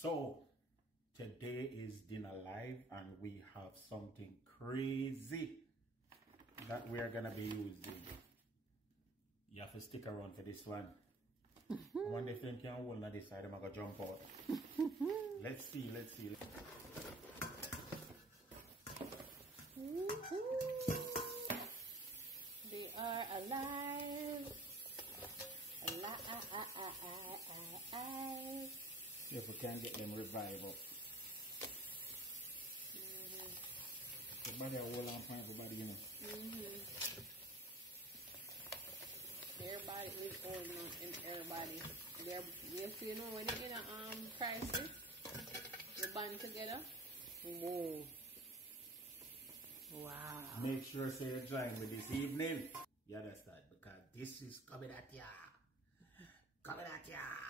So today is dinner live and we have something crazy that we are gonna be using. You have to stick around for this one. I wonder if you can hold on this side, I'm gonna jump out. Let's see. They are alive. See if we can get them revived up. Everybody a hold on point, everybody, you know. Everybody is holding on, and everybody. Yes, you know when they're in a crisis, they band together. Whoa. Wow. Make sure you join me this evening. You understand? Because this is coming at ya. Coming at ya.